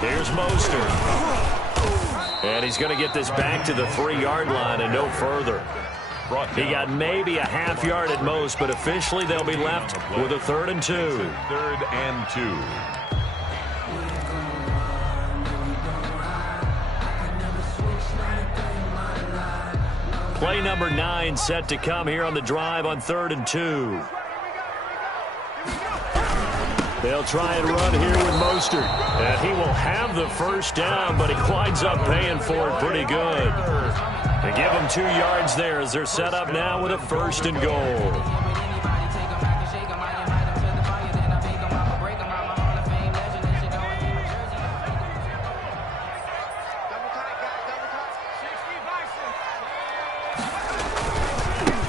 Here's Mostert. And he's going to get this back to the 3-yard line and no further. He got maybe a half yard at most, but officially they'll be left with a 3rd and 2. 3rd and 2. Play number 9 set to come here on the drive on 3rd and 2. They'll try and run here with Mostert. And he will have the first down, but he winds up paying for it pretty good. They give him 2 yards there as they're set up now with a 1st and goal.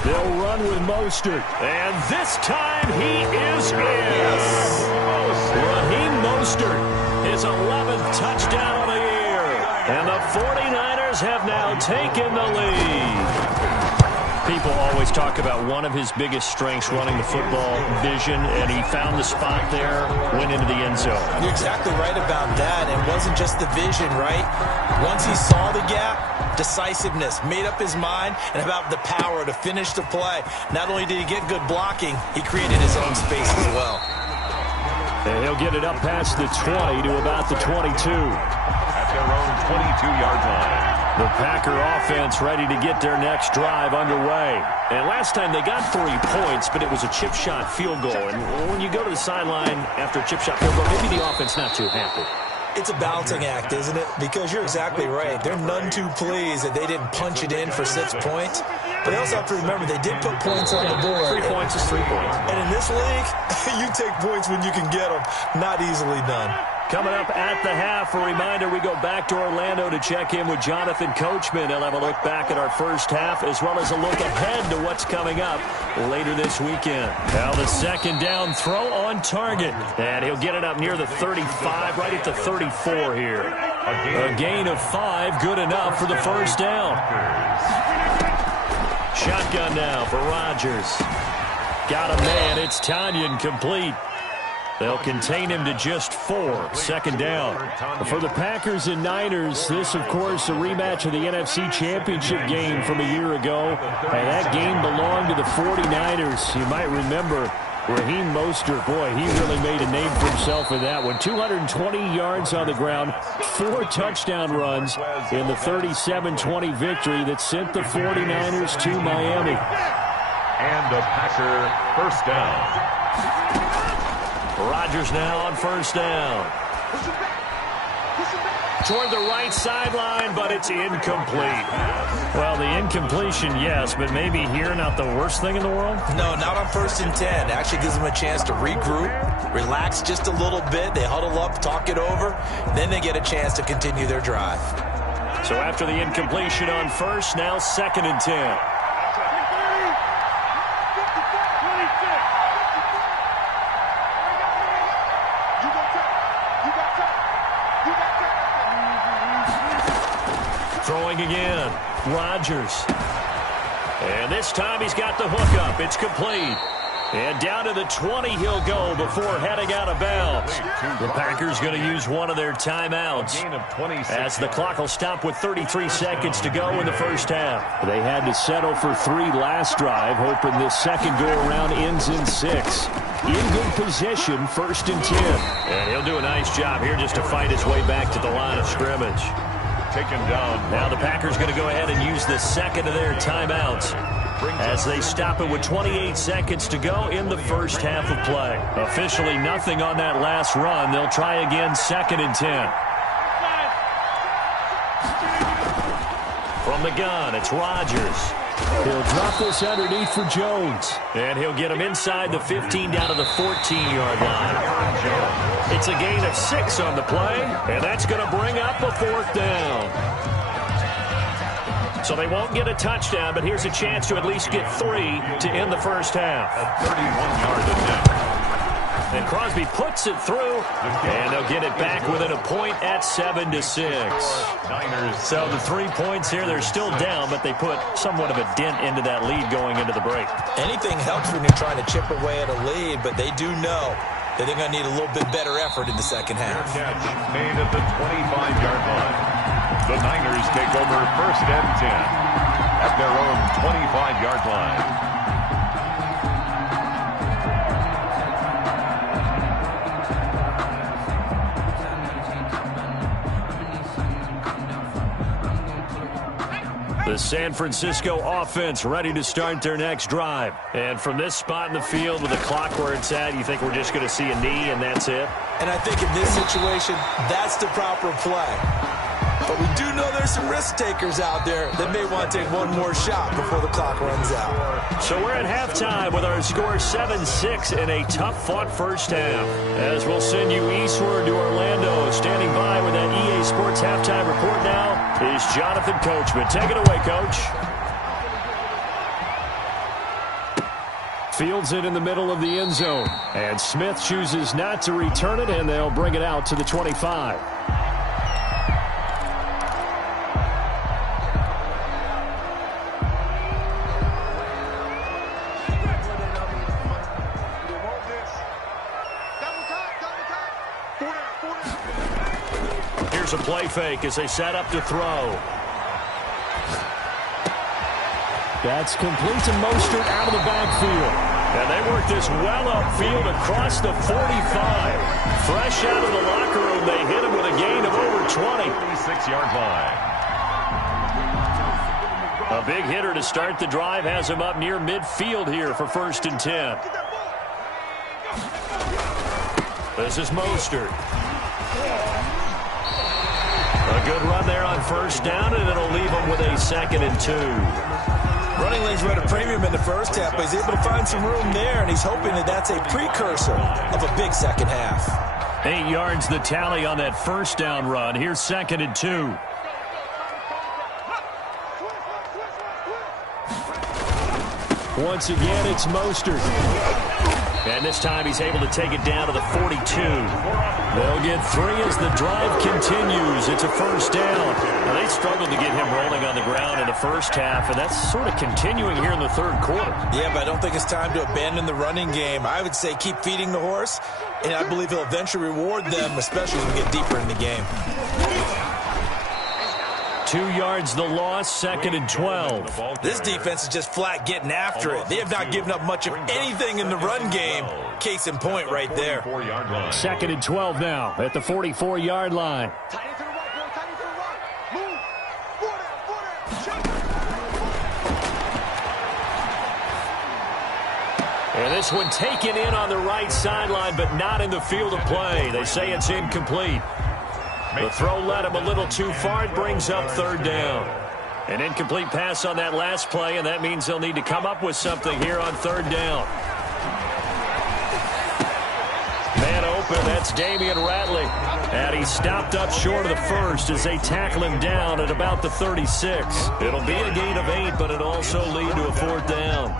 They'll run with Mostert. And this time he is in. Raheem Mostert, his 11th touchdown of the year. And the 49ers have now taken the lead. People always talk about one of his biggest strengths running the football, vision, and he found the spot there, went into the end zone. You're exactly right about that. It wasn't just the vision, right? Once he saw the gap, decisiveness, made up his mind, and about the power to finish the play. Not only did he get good blocking, he created his own space as well. And he'll get it up past the 20 to about the 22. At their own 22-yard line. The Packer offense ready to get their next drive underway. And last time they got 3 points, but it was a chip shot field goal. And when you go to the sideline after a chip shot field goal, maybe the offense not too happy. It's a balancing act, isn't it? Because you're exactly right. They're none too pleased that they didn't punch it in for 6 points. But they also have to remember they did put points on the board. 3 points is 3 points. And in this league, you take points when you can get them. Not easily done. Coming up at the half, a reminder, we go back to Orlando to check in with Jonathan Coachman. He'll have a look back at our first half as well as a look ahead to what's coming up later this weekend. Now the 2nd down throw on target. And he'll get it up near the 35, right at the 34 here. A gain of 5, good enough for the first down. Shotgun now for Rodgers. Got a man, it's Tanyan, complete. They'll contain him to just 4. 2nd down. For the Packers and Niners, this, of course, a rematch of the NFC Championship game from a year ago. And that game belonged to the 49ers. You might remember Raheem Mostert. Boy, he really made a name for himself in that one. 220 yards on the ground, 4 touchdown runs in the 37-20 victory that sent the 49ers to Miami. And a Packer first down. Rodgers now on first down. Toward the right sideline, but it's incomplete. Well, the incompletion, yes, but maybe here not the worst thing in the world? No, not on 1st and 10. It actually gives them a chance to regroup, relax just a little bit. They huddle up, talk it over. Then they get a chance to continue their drive. So after the incompletion on first, now 2nd and 10. Throwing again, Rodgers. And this time he's got the hook up. It's complete. And down to the 20 he'll go before heading out of bounds. The Packers going to use one of their timeouts as the clock will stop with 33 seconds to go in the first half. They had to settle for 3 last drive, hoping this second go-around ends in 6. In good position, 1st and 10. And he'll do a nice job here just to fight his way back to the line of scrimmage. Taken down. Now the Packers going to go ahead and use the second of their timeouts as they stop it with 28 seconds to go in the first half of play. Officially nothing on that last run. They'll try again, 2nd and 10. From the gun, it's Rodgers. He'll drop this underneath for Jones. And he'll get him inside the 15 down to the 14-yard line. It's a gain of 6 on the play, and that's going to bring up a 4th down. So they won't get a touchdown, but here's a chance to at least get 3 to end the first half. A 31-yard attempt. And Crosby puts it through, and they'll get it back within a point at 7-6. So the 3 points here, they're still down, but they put somewhat of a dent into that lead going into the break. Anything helps when you're trying to chip away at a lead, but they do know that they're going to need a little bit better effort in the second half. Catch made at the 25-yard line. The Niners take over 1st and 10 at their own 25-yard line. The San Francisco offense ready to start their next drive. And from this spot in the field with the clock where it's at, you think we're just going to see a knee and that's it? And I think in this situation, that's the proper play. But we do know there's some risk takers out there that may want to take one more shot before the clock runs out. So we're at halftime with our score 7-6 in a tough-fought first half. As we'll send you eastward to Orlando, standing by with that EA Sports halftime report now is Jonathan Coachman. Take it away, Coach. Fields it in the middle of the end zone. And Smith chooses not to return it, and they'll bring it out to the 25. Here's a play fake as they set up to throw. That's complete to Mostert out of the backfield. And they work this well upfield across the 45. Fresh out of the locker room, they hit him with a gain of over 20. 36-yard line. A big hitter to start the drive has him up near midfield here for 1st and 10. This is Mostert. A good run there on 1st down, and it'll leave him with a 2nd and 2. Running lanes were at a premium in the first half, but he's able to find some room there, and he's hoping that that's a precursor of a big second half. 8 yards the tally on that 1st down run. Here's 2nd and 2. Once again, it's Mostert. And this time he's able to take it down to the 42. They'll get 3 as the drive continues. It's a 1st down. Now, they struggled to get him rolling on the ground in the first half, and that's sort of continuing here in the 3rd quarter. Yeah, but I don't think it's time to abandon the running game. I would say keep feeding the horse, and I believe he'll eventually reward them, especially as we get deeper in the game. 2 yards the loss, 2nd and 12. This defense is just flat getting after it. They have not given up much of anything in the run game. Case in point right there. 2nd and 12 now at the 44-yard line. And this one taken in on the right sideline, but not in the field of play. They say it's incomplete. The throw led him a little too far. It brings up 3rd down. An incomplete pass on that last play, and that means they'll need to come up with something here on 3rd down. Man open, that's Damian Ratley. And he stopped up short of the 1st as they tackle him down at about the 36. It'll be a gain of 8, but it'll also lead to a 4th down.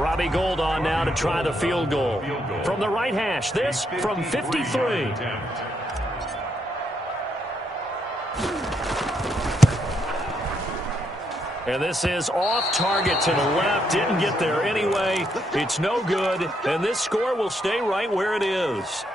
Robbie Gould on now to try the field goal. From the right hash, this from 53. And this is off target to the left. Didn't get there anyway. It's no good. And this score will stay right where it is.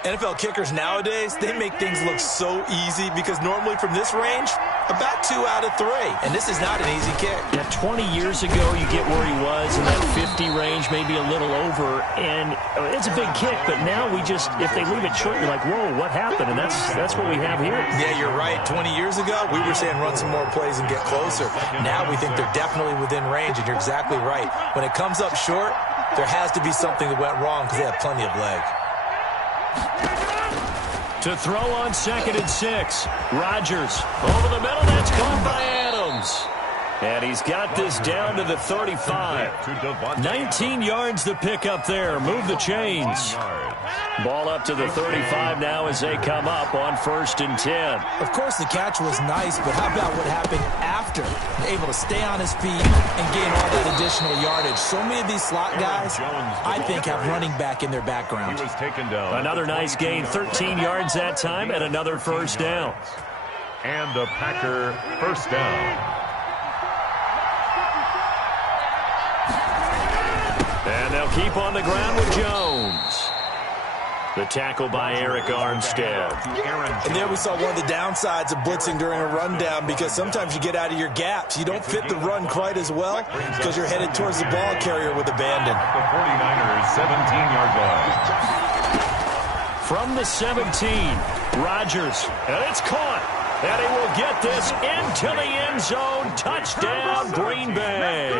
NFL kickers nowadays, they make things look so easy because normally from this range, about 2 out of 3. And this is not an easy kick. Yeah, 20 years ago, you get where he was in that 50 range, maybe a little over. And it's a big kick, but now we just, if they leave it short, you're like, whoa, what happened? And that's what we have here. Yeah, you're right. 20 years ago, we were saying run some more plays and get closer. Now we think they're definitely within range, and you're exactly right. When it comes up short, there has to be something that went wrong because they have plenty of leg. To throw on 2nd and 6. Rodgers over the middle. That's caught by Adams. And he's got this down to the 35. 19 yards to pick up there. Move the chains. Ball up to the 35 now as they come up on 1st and 10. Of course, the catch was nice, but how about what happened after? Able to stay on his feet and gain all that additional yardage. So many of these slot guys, I think, have running back in their background. Another nice gain, 13 yards that time, and another 1st down. And a Packer 1st down. And they'll keep on the ground with Jones. The tackle by Eric Armstead. And there we saw one of the downsides of blitzing during a rundown, because sometimes you get out of your gaps. You don't fit the run quite as well because you're headed towards the ball carrier with abandon. The 49ers 17-yard line. From the 17, Rodgers, and it's caught. And he will get this into the end zone. Touchdown, Green Bay.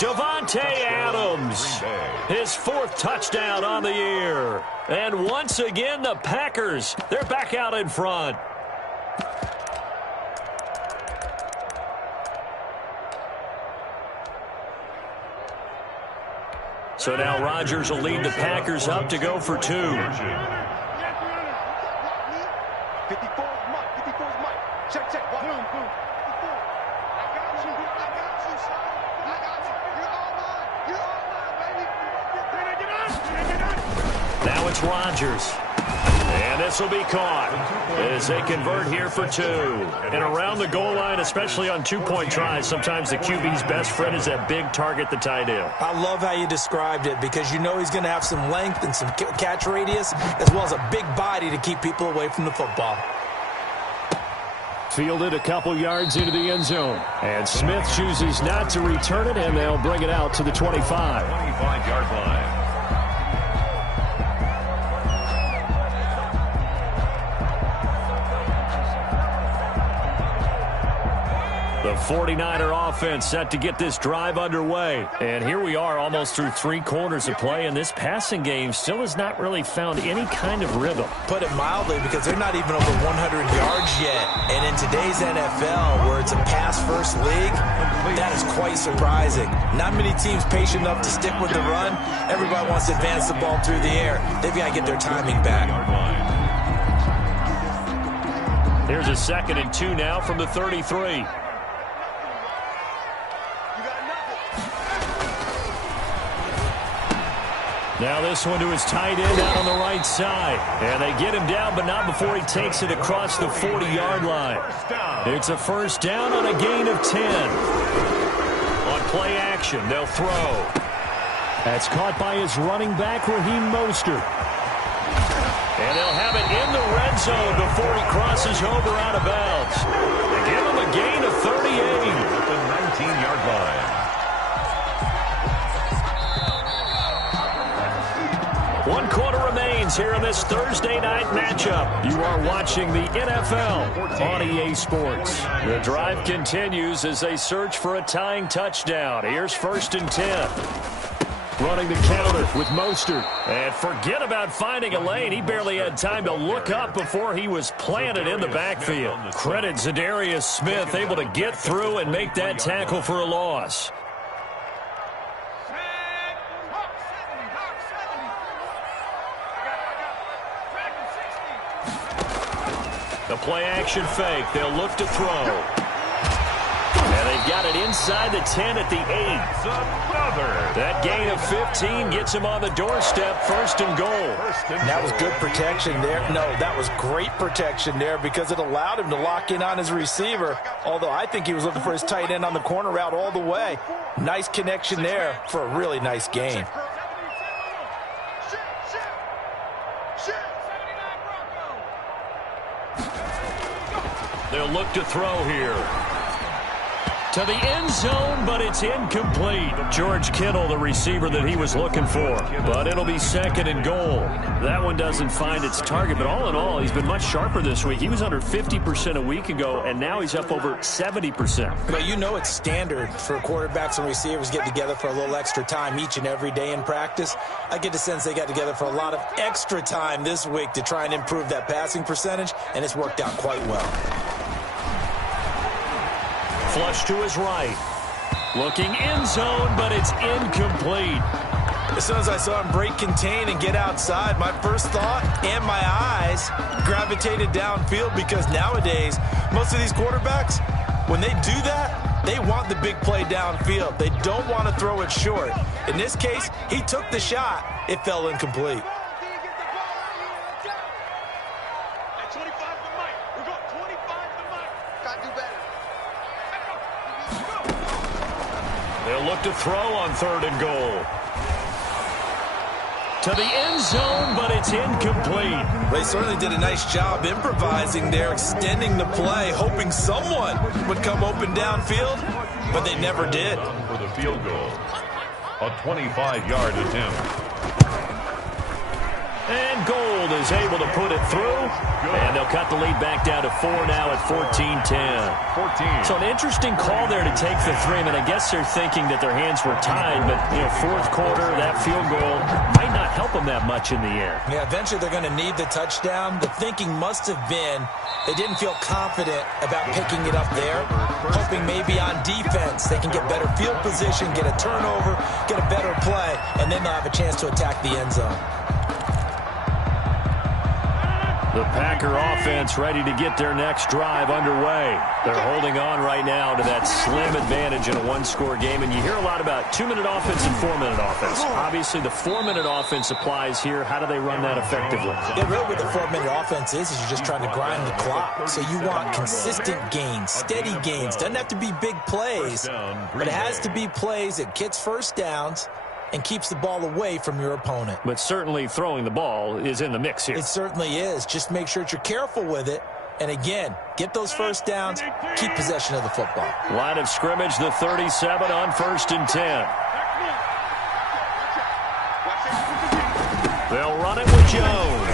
Davante Adams, his 4th touchdown on the year. And once again, the Packers, they're back out in front. So now Rodgers will lead the Packers up to go for 2. Now it's Rodgers. And this will be caught as they convert here for 2. And around the goal line, especially on 2-point tries, sometimes the QB's best friend is that big target, the tight end. I love how you described it, because you know he's going to have some length and some catch radius, as well as a big body to keep people away from the football. Fielded a couple yards into the end zone. And Smith chooses not to return it, and they'll bring it out to the 25. 25-yard line. The 49er offense set to get this drive underway. And here we are almost through 3 quarters of play, and this passing game still has not really found any kind of rhythm. Put it mildly, because they're not even over 100 yards yet. And in today's NFL, where it's a pass-first league, that is quite surprising. Not many teams patient enough to stick with the run. Everybody wants to advance the ball through the air. They've got to get their timing back. Here's a 2nd and 2 now from the 33. Now this one to his tight end out on the right side. And they get him down, but not before he takes it across the 40-yard line. It's a first down on a gain of 10. On play action, they'll throw. That's caught by his running back, Raheem Mostert. And they'll have it in the red zone before he crosses over out of bounds. They give him a gain of 38. At the 19-yard line. 1 quarter remains here in this Thursday night matchup. You are watching the NFL on EA Sports. The drive continues as they search for a tying touchdown. Here's 1st and 10. Running the counter with Mostert. And forget about finding a lane. He barely had time to look up before he was planted in the backfield. Credit Zadarius Smith, able to get through and make that tackle for a loss. The play-action fake. They'll look to throw. And they've got it inside the 10 at the 8. That gain of 15 gets him on the doorstep, 1st and goal. That was good protection there. No, that was great protection there, because it allowed him to lock in on his receiver, although I think he was looking for his tight end on the corner route all the way. Nice connection there for a really nice gain. They'll look to throw here. To the end zone, but it's incomplete. George Kittle, the receiver that he was looking for. But it'll be 2nd and goal. That one doesn't find its target, but all in all, he's been much sharper this week. He was under 50% a week ago, and now he's up over 70%. But you know it's standard for quarterbacks and receivers get together for a little extra time each and every day in practice. I get the sense they got together for a lot of extra time this week to try and improve that passing percentage, and it's worked out quite well. Flush to his right. Looking end zone, but it's incomplete. As soon as I saw him break contain and get outside, my first thought and my eyes gravitated downfield, because nowadays, most of these quarterbacks, when they do that, they want the big play downfield. They don't want to throw it short. In this case, he took the shot. It fell incomplete. They'll look to throw on 3rd and goal. to the end zone, but it's incomplete. They certainly did a nice job improvising there, extending the play, hoping someone would come open downfield, but they never did. For the field goal, a 25-yard attempt. And Gold is able to put it through, and they'll cut the lead back down to 4 now at 14-10. So an interesting call there to take the 3. I mean, I guess they're thinking that their hands were tied, but, you know, fourth quarter, that field goal might not help them that much in the end. Yeah, eventually they're going to need the touchdown. The thinking must have been they didn't feel confident about picking it up there, hoping maybe on defense they can get better field position, get a turnover, get a better play, and then they'll have a chance to attack the end zone. The Packer offense ready to get their next drive underway. They're holding on right now to that slim advantage in a one-score game, and you hear a lot about 2-minute offense and 4-minute offense. Obviously, the 4-minute offense applies here. How do they run that effectively? Yeah, really what the 4-minute offense is you're just trying to grind the clock. So you want consistent gains, steady gains. Doesn't have to be big plays, but it has to be plays that gets first downs and keeps the ball away from your opponent. But certainly throwing the ball is in the mix here. It certainly is. Just make sure that you're careful with it. And again, get those first downs, keep possession of the football. Line of scrimmage, the 37 on 1st and 10. They'll run it with Jones.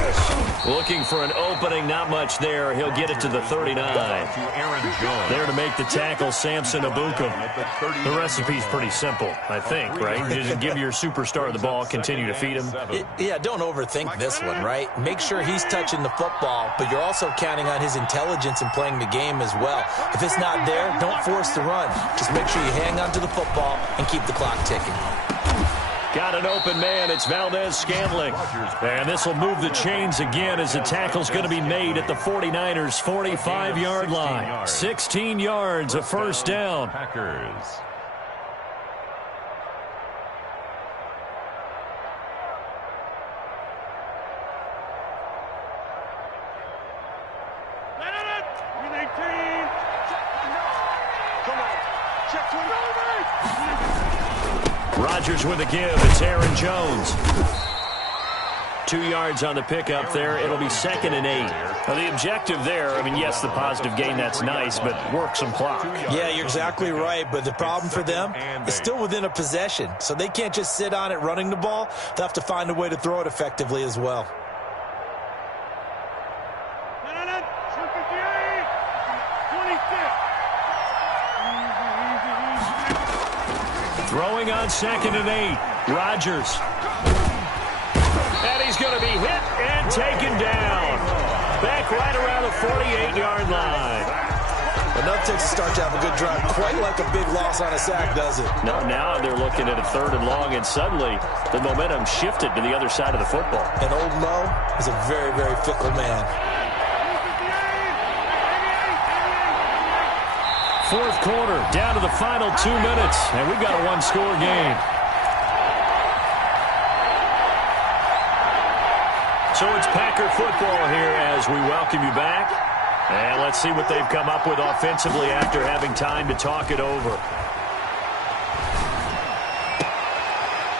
Looking for an opening, not much there. He'll get it to the 39. There to make the tackle, Samson Abukum. The recipe's pretty simple, I think, right? Just give your superstar the ball, continue to feed him. Yeah, don't overthink this one, right? Make sure he's touching the football, but you're also counting on his intelligence in playing the game as well. If it's not there, don't force the run. Just make sure you hang on to the football and keep the clock ticking. Got an open man. It's Valdez-Scantling. And this will move the chains again as the tackle's going to be made at the 49ers' 45-yard line. 16 yards, a first down. Packers. Rodgers with a give. It's Aaron Jones. 2 yards on the pickup there. It'll be 2nd and 8. Now, the objective there, I mean, yes, the positive gain, that's nice, but work some clock. Yeah, you're exactly right, but the problem for them is still within a possession, so they can't just sit on it running the ball. They'll have to find a way to throw it effectively as well. Throwing on 2nd and 8. Rodgers. And he's going to be hit and taken down. Back right around the 48-yard line. Enough takes to start to have a good drive. Quite like a big loss on a sack, does it? No, now they're looking at a 3rd and long, and suddenly the momentum shifted to the other side of the football. And Old Mo is a very, very fickle man. 4th quarter, down to the final 2 minutes, and we've got a one-score game. So it's Packer football here as we welcome you back. And let's see what they've come up with offensively after having time to talk it over.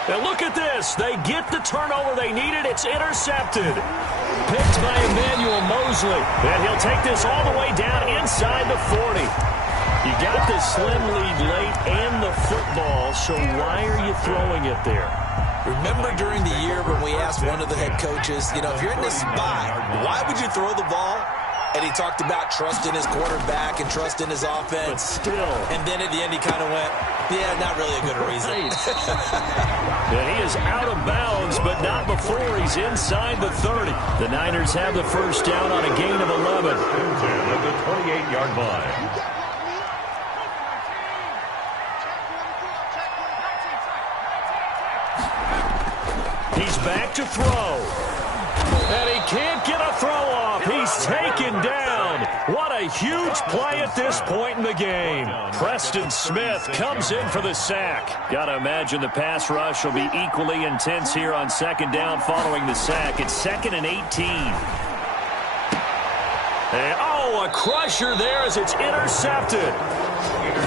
Now look at this. They get the turnover they needed. It's intercepted. Picked by Emmanuel Mosley. And he'll take this all the way down inside the 40. You got the slim lead late and the football, so why are you throwing it there? Remember during the year when we asked one of the head coaches, you know, if you're in this spot, why would you throw the ball? And he talked about trust in his quarterback and trust in his offense. But still. And then at the end he kind of went, yeah, not really a good reason. And he is out of bounds, but not before he's inside the 30. The Niners have the first down on a gain of 11. At the 28-yard line. He's back to throw. And he can't get a throw off. He's taken down. What a huge play at this point in the game. Preston Smith comes in for the sack. Got to imagine the pass rush will be equally intense here on 2nd down following the sack. It's 2nd and 18. And, oh, a crusher there as it's intercepted.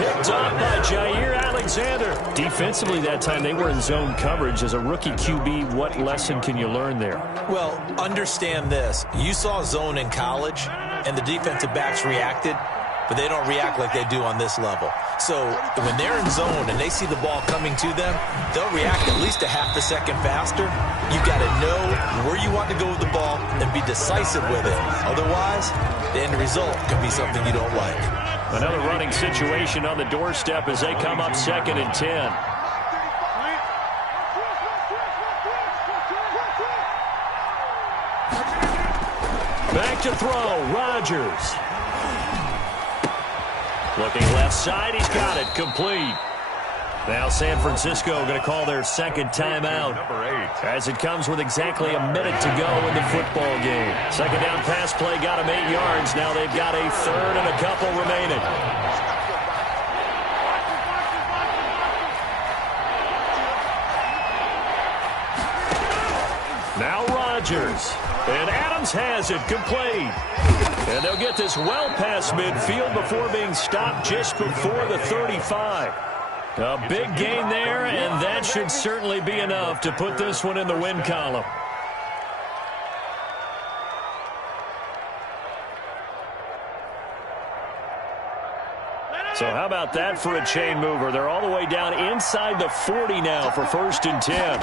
Picked up by Jair Alexander. Defensively that time, they were in zone coverage. As a rookie QB, what lesson can you learn there? Well, understand this. You saw zone in college, and the defensive backs reacted, but they don't react like they do on this level. So when they're in zone and they see the ball coming to them, they'll react at least a half a second faster. You've got to know where you want to go with the ball and be decisive with it. Otherwise, the end result can be something you don't like. Another running situation on the doorstep as they come up 2nd and 10. Back to throw, Rodgers. Looking left side, he's got it, complete. Now San Francisco going to call their second timeout as it comes with exactly a minute to go in the football game. Second down pass play got them 8 yards. Now they've got a third and a couple remaining. Now Rodgers. And Adams has it, complete. And they'll get this well past midfield before being stopped just before the 35. A big gain there, and that should certainly be enough to put this one in the win column. So how about that for a chain mover? They're all the way down inside the 40 now for 1st and 10.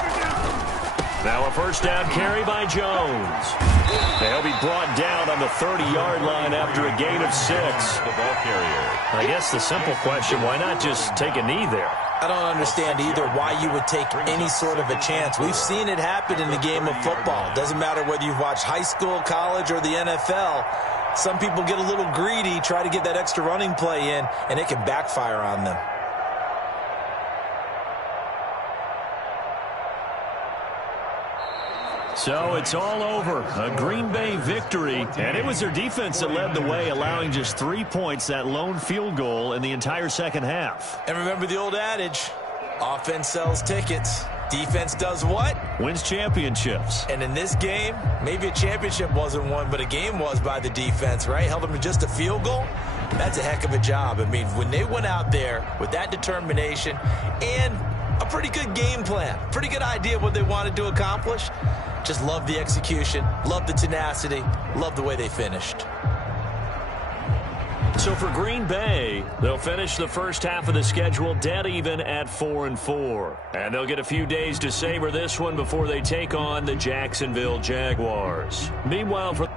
Now a first down carry by Jones. They'll be brought down on the 30-yard line after a gain of 6. The ball carrier. I guess the simple question, why not just take a knee there? I don't understand either why you would take any sort of a chance. We've seen it happen in the game of football. Doesn't matter whether you've watched high school, college, or the NFL. Some people get a little greedy, try to get that extra running play in, and it can backfire on them. So it's all over. A Green Bay victory, and it was their defense that led the way, allowing just 3 points, that lone field goal in the entire second half. And remember the old adage, offense sells tickets. Defense does what? Wins championships. And in this game, maybe a championship wasn't won, but a game was by the defense, right? Held them to just a field goal. That's a heck of a job. I mean, when they went out there with that determination and a pretty good game plan, pretty good idea of what they wanted to accomplish, just love the execution, love the tenacity, love the way they finished. So for Green Bay, they'll finish the first half of the schedule dead even at 4-4. And they'll get a few days to savor this one before they take on the Jacksonville Jaguars. Meanwhile, for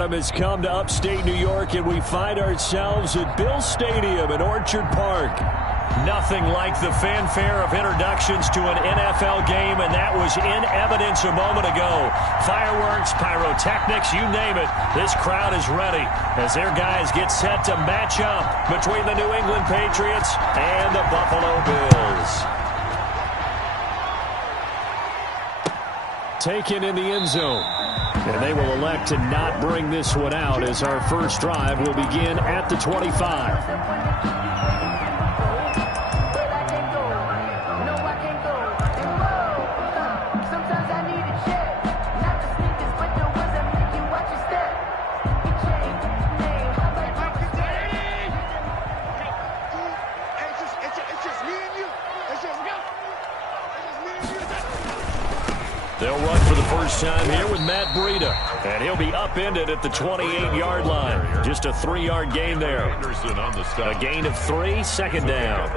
Autumn has come to upstate New York, and we find ourselves at Bill Stadium in Orchard Park. Nothing like the fanfare of introductions to an NFL game, and that was in evidence a moment ago. Fireworks, pyrotechnics, you name it. This crowd is ready as their guys get set to match up between the New England Patriots and the Buffalo Bills. Taken in the end zone. And they will elect to not bring this one out as our first drive will begin at the 25. They'll run for the first time here with Matt Breida. And he'll be upended at the 28-yard line. Just a 3-yard gain there. A gain of 3, second down.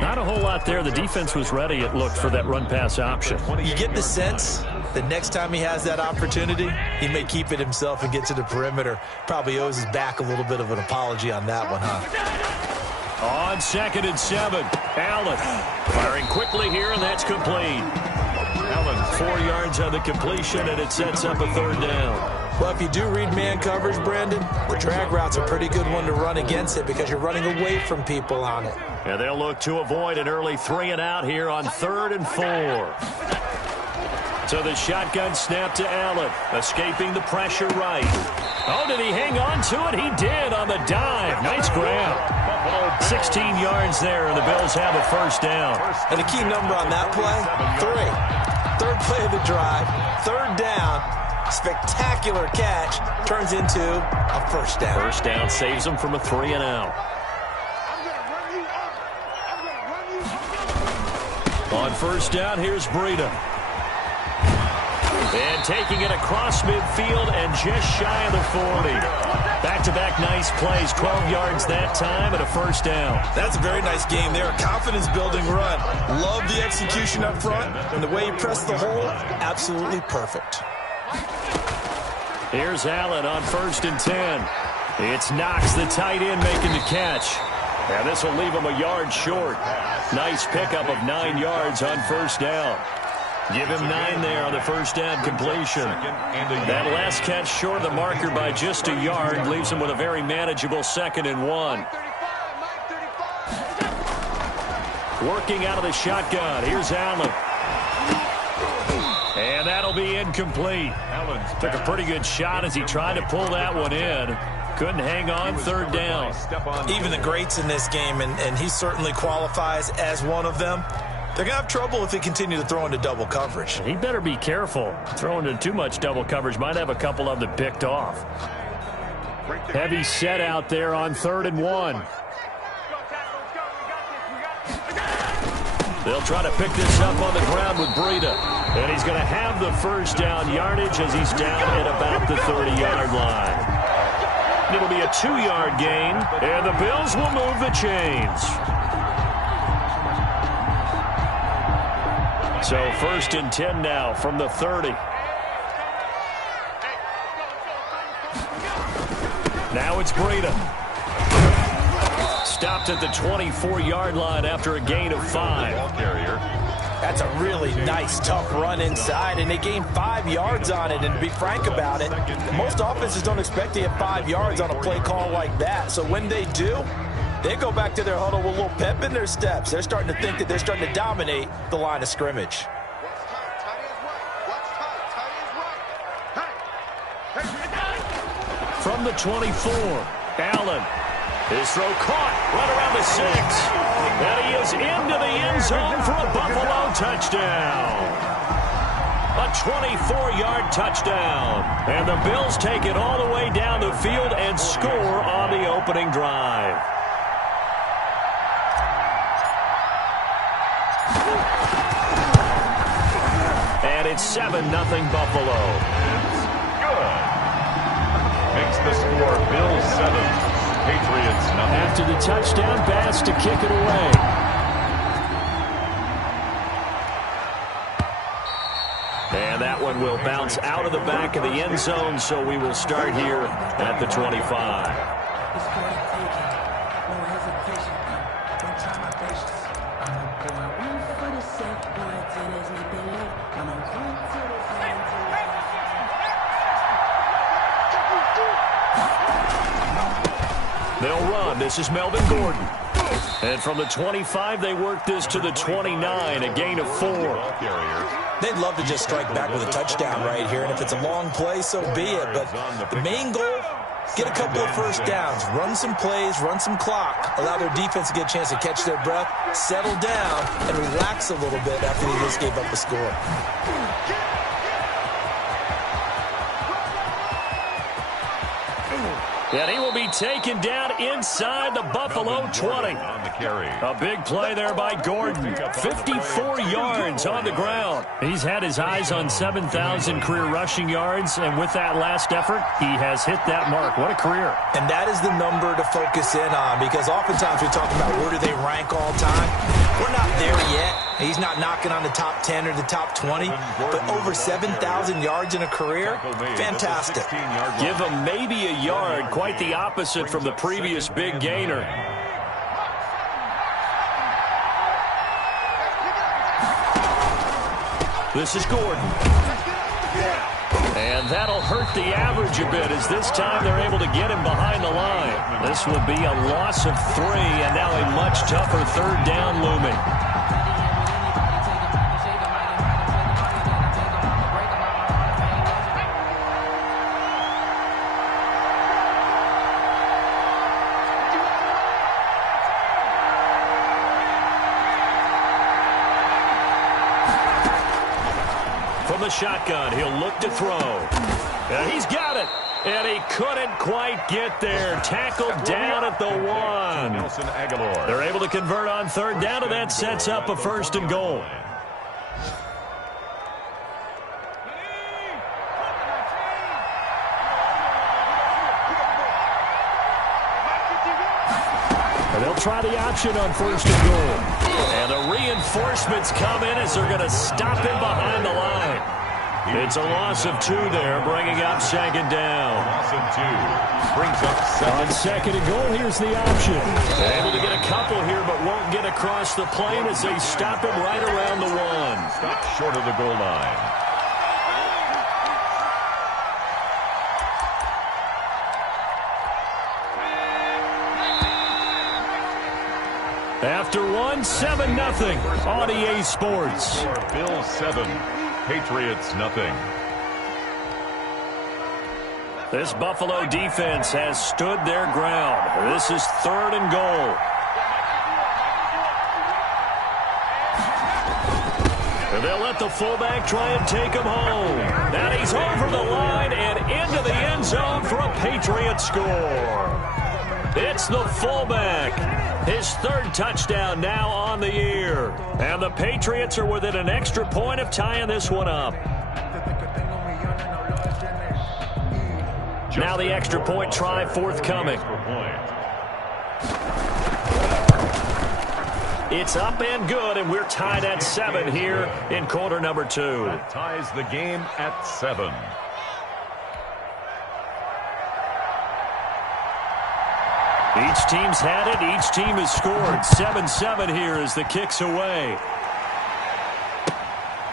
Not a whole lot there. The defense was ready, it looked, for that run-pass option. You get the sense that next time he has that opportunity, he may keep it himself and get to the perimeter. Probably owes his back a little bit of an apology on that one, huh? On 2nd and 7, Allen firing quickly here, and that's complete. Allen, 4 yards on the completion, and it sets up a 3rd down. Well, if you do read man coverage, Brandon, the drag route's a pretty good one to run against it because you're running away from people on it. And they'll look to avoid an early 3-and-out here on 3rd and 4. So the shotgun snap to Allen, escaping the pressure right. Oh, did he hang on to it? He did on the dive. Nice grab. 16 yards there, and the Bills have a 1st down. And a key number on that play, 3. 3rd play of the drive, 3rd down, spectacular catch, turns into a 1st down. 1st down saves them from a 3-and-out. On 1st down, here's Breida. And taking it across midfield and just shy of the 40. Back-to-back nice plays, 12 yards that time and a 1st down. That's a very nice game there. A confidence-building run. Love the execution up front. And the way he pressed the hole, absolutely perfect. Here's Allen on 1st and 10. It's Knox, the tight end, making the catch. And this will leave him a yard short. Nice pickup of 9 yards on 1st down. Give him 9 there on the 1st down completion. That last catch short of the marker by just a yard leaves him with a very manageable 2nd and 1. Working out of the shotgun. Here's Allen. And that'll be incomplete. Took a pretty good shot as he tried to pull that one in. Couldn't hang on, 3rd down. Even the greats in this game, and he certainly qualifies as one of them, they're going to have trouble if they continue to throw into double coverage. He better be careful. Throwing into too much double coverage might have a couple of them picked off. Heavy set out there on 3rd and 1. They'll try to pick this up on the ground with Breida. And he's going to have the 1st down yardage as he's down at about the 30-yard line. It'll be a 2-yard gain, and the Bills will move the chains. So 1st and 10 now from the 30. Now it's Breida. Stopped at the 24-yard line after a gain of 5. That's a really nice, tough run inside, and they gained 5 yards on it. And to be frank about it, most offenses don't expect to get 5 yards on a play call like that. So when they do, they go back to their huddle with a little pep in their steps. They're starting to think that they're starting to dominate the line of scrimmage. From the 24, Allen. His throw caught right around the 6. And he is into the end zone for a Buffalo touchdown. A 24-yard touchdown. And the Bills take it all the way down the field and score on the opening drive. And it's 7-0 Buffalo. Good. Makes the score Bills 7. Patriots nothing. After the touchdown, Bass to kick it away. And And that one will bounce out of the back of the end zone, so we will start here at the 25. They'll run. This is Melvin Gordon. And from the 25, they work this to the 29, a gain of 4. They'd love to just strike back with a touchdown right here, and if it's a long play, so be it. But the main goal, get a couple of first downs, run some plays, run some clock, allow their defense to get a chance to catch their breath, settle down, and relax a little bit after they just gave up a score. And he will be taken down inside the Buffalo 20. A big play there by Gordon. 54 yards on the ground. He's had his eyes on 7,000 career rushing yards, and with that last effort, he has hit that mark. What a career. And that is the number to focus in on, because oftentimes we talk about where do they rank all time. We're not there yet. He's not knocking on the top 10 or the top 20, but over 7,000 yards in a career, fantastic. Give him maybe a yard, quite the opposite from the previous big gainer. This is Gordon. And that'll hurt the average a bit, as this time they're able to get him behind the line. This will be a loss of 3, and now a much tougher third down looming. From the shotgun, he'll look to throw. And he's got it. And he couldn't quite get there. Tackled down at the 1. They're able to convert on third down, and that sets up a 1st and goal. And they'll try the option on 1st and goal. And the reinforcements come in as they're going to stop him behind the line. It's a loss of 2 there, bringing up 2nd down. Loss of 2 brings up 7. On 2nd and goal, here's the option. Able to get a couple here, but won't get across the plane as they stop him right around the 1. Stop short of the goal line. After 1, 7-0 on EA Sports. Bills 7, Patriots nothing. This Buffalo defense has stood their ground. This is 3rd and goal. And they'll let the fullback try and take him home. And he's over the line and into the end zone for a Patriots score. It's the fullback. His 3rd touchdown now on the year. And the Patriots are within an extra point of tying this one up. Now the extra point try forthcoming. It's up and good, and we're tied at 7 here in quarter number 2. That ties the game at 7. Each team's had it. Each team has scored. 7-7 here as the kick's away.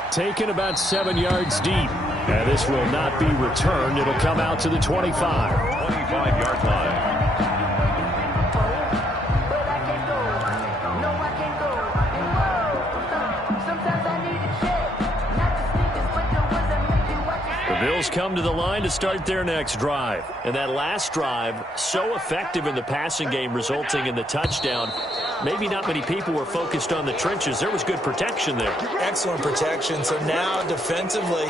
Taken about 7 yards deep. And this will not be returned. It'll come out to the 25. 25-yard line. Bills come to the line to start their next drive. And that last drive, so effective in the passing game, resulting in the touchdown. Maybe not many people were focused on the trenches. There was good protection there. Excellent protection. So now defensively,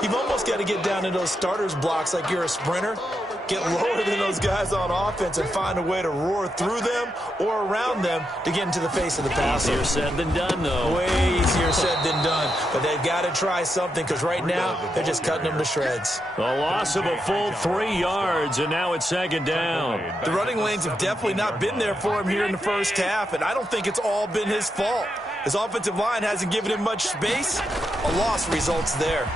you've almost got to get down to those starters blocks like you're a sprinter. Get lower than those guys on offense and find a way to roar through them or around them to get into the face of the passer. Easier said than done, though. Way easier said than done. But they've got to try something, because right now they're just cutting them to shreds. A loss of a full 3 yards, and now it's 2nd down. The running lanes have definitely not been there for him here in the first half, and I don't think it's all been his fault. His offensive line hasn't given him much space. A loss results there.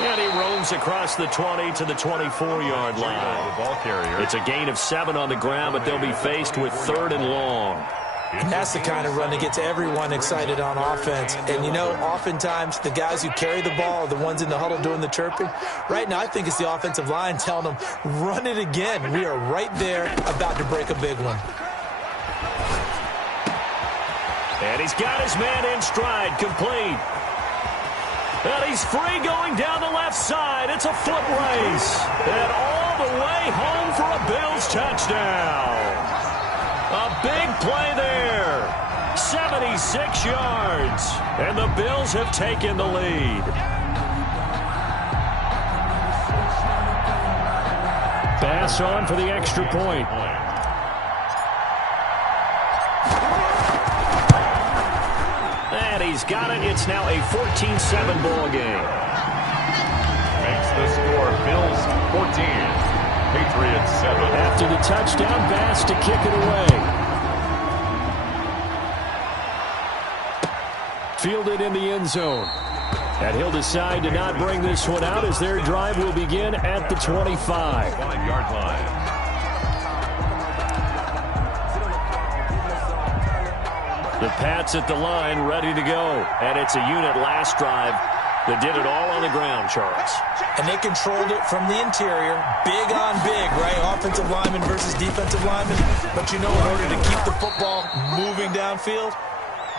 And he roams across the 20 to the 24-yard line. The ball carrier. It's a gain of 7 on the ground, but they'll be faced with 3rd and long. And that's the kind of run that gets everyone excited on offense. And, you know, oftentimes the guys who carry the ball are the ones in the huddle doing the chirping. Right now, I think it's the offensive line telling them, run it again. We are right there about to break a big one. And he's got his man in stride, complete. And he's free going down the left side. It's a foot race. And all the way home for a Bills touchdown. A big play there. 76 yards. And the Bills have taken the lead. Pass on for the extra point. And he's got it. It's now a 14-7 ball game. Makes the score Bills 14. Patriots 7. After the touchdown, Bass to kick it away. Fielded in the end zone. And he'll decide to not bring this one out as their drive will begin at the 25. 5-yard line. The Pats at the line, ready to go. And it's a unit last drive that did it all on the ground, Charles. And they controlled it from the interior. Big on big, right? Offensive lineman versus defensive lineman. But you know, in order to keep the football moving downfield,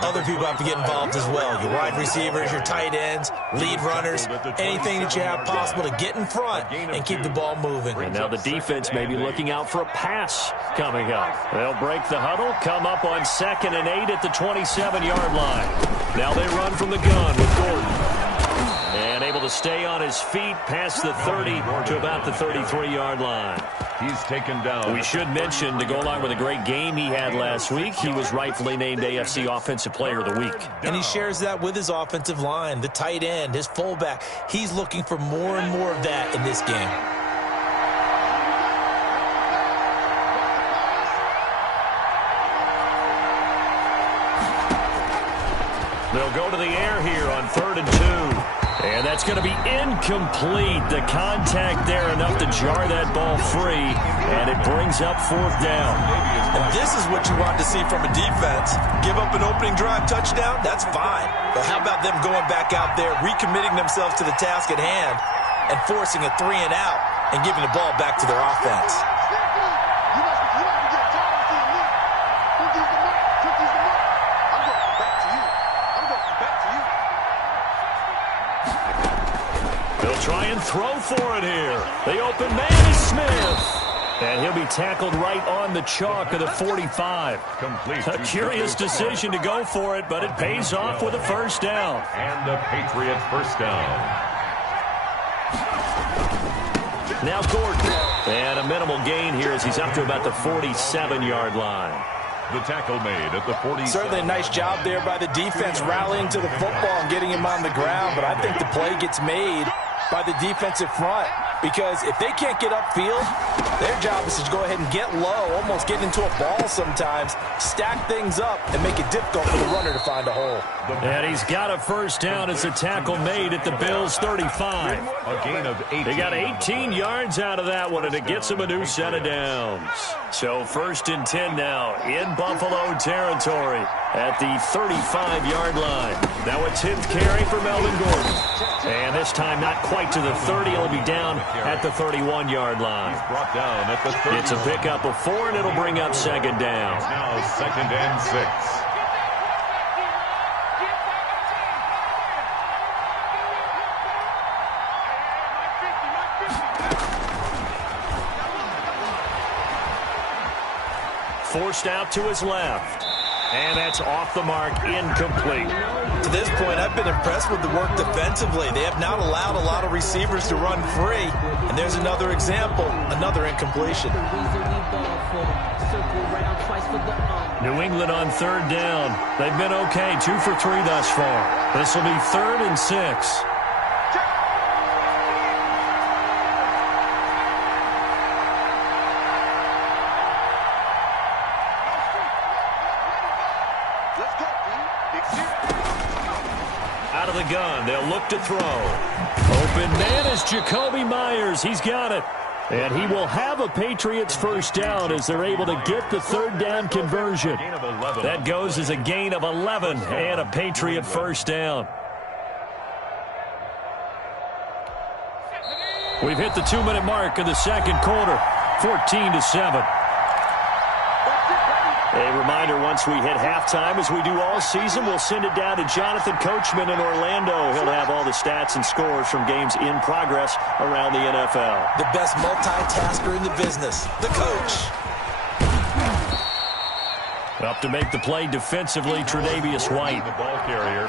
other people have to get involved as well. Your wide receivers, your tight ends, lead runners, anything that you have possible to get in front and keep the ball moving. And now the defense may be looking out for a pass coming up. They'll break the huddle, come up on 2nd and 8 at the 27-yard line. Now they run from the gun with Gordon. And able to stay on his feet past the 30 to about the 33-yard line. He's taken down. We should mention, to go along with a great game he had last week, he was rightfully named AFC Offensive Player of the Week. And he shares that with his offensive line, the tight end, his fullback. He's looking for more and more of that in this game. They'll go to the air here on 3rd and 2. And that's going to be incomplete. The contact there enough to jar that ball free. And it brings up 4th down. And this is what you want to see from a defense. Give up an opening drive touchdown, that's fine. But how about them going back out there, recommitting themselves to the task at hand, and forcing a 3 and out and giving the ball back to their offense. They'll try and throw for it here. The open man is Smith. And he'll be tackled right on the chalk of the 45. Complete. A curious decision to go for it, but it pays off with a 1st down. And the Patriots 1st down. Now Gordon. And a minimal gain here as he's up to about the 47-yard line. The tackle made at the 47. Certainly a nice job there by the defense rallying to the football and getting him on the ground. But I think the play gets made by the defensive front, because if they can't get upfield, their job is to go ahead and get low, almost get into a ball sometimes, stack things up, and make it difficult for the runner to find a hole. And he's got a 1st down as a tackle made at the Bills' 35. A gain of 18. They got 18 yards out of that one, and it gets them a new set of downs. So 1st and 10 now in Buffalo territory at the 35-yard line. Now a 10th carry for Melvin Gordon. And this time not quite to the 30. He'll be down at the 31-yard line. Brought down at the 30. It's a pickup of 4, and it'll bring up 2nd down. Now 2nd and 6. Forced out to his left. And that's off the mark, incomplete. To this point, I've been impressed with the work defensively. They have not allowed a lot of receivers to run free. And there's another example, another incompletion. New England on 3rd down. They've been okay, 2 for 3 thus far. This will be 3rd and 6. the gun. They'll look to throw. Open man is Jacoby Myers. He's got it. And he will have a Patriots first down as they're able to get the third down conversion. That goes as a gain of 11 and a Patriot first down. We've hit the 2-minute mark of the second quarter, 14-7. A reminder, once we hit halftime, as we do all season, we'll send it down to Jonathan Coachman in Orlando. He'll have all the stats and scores from games in progress around the NFL. The best multitasker in the business, the coach. Up to make the play defensively, Tre'Davious White.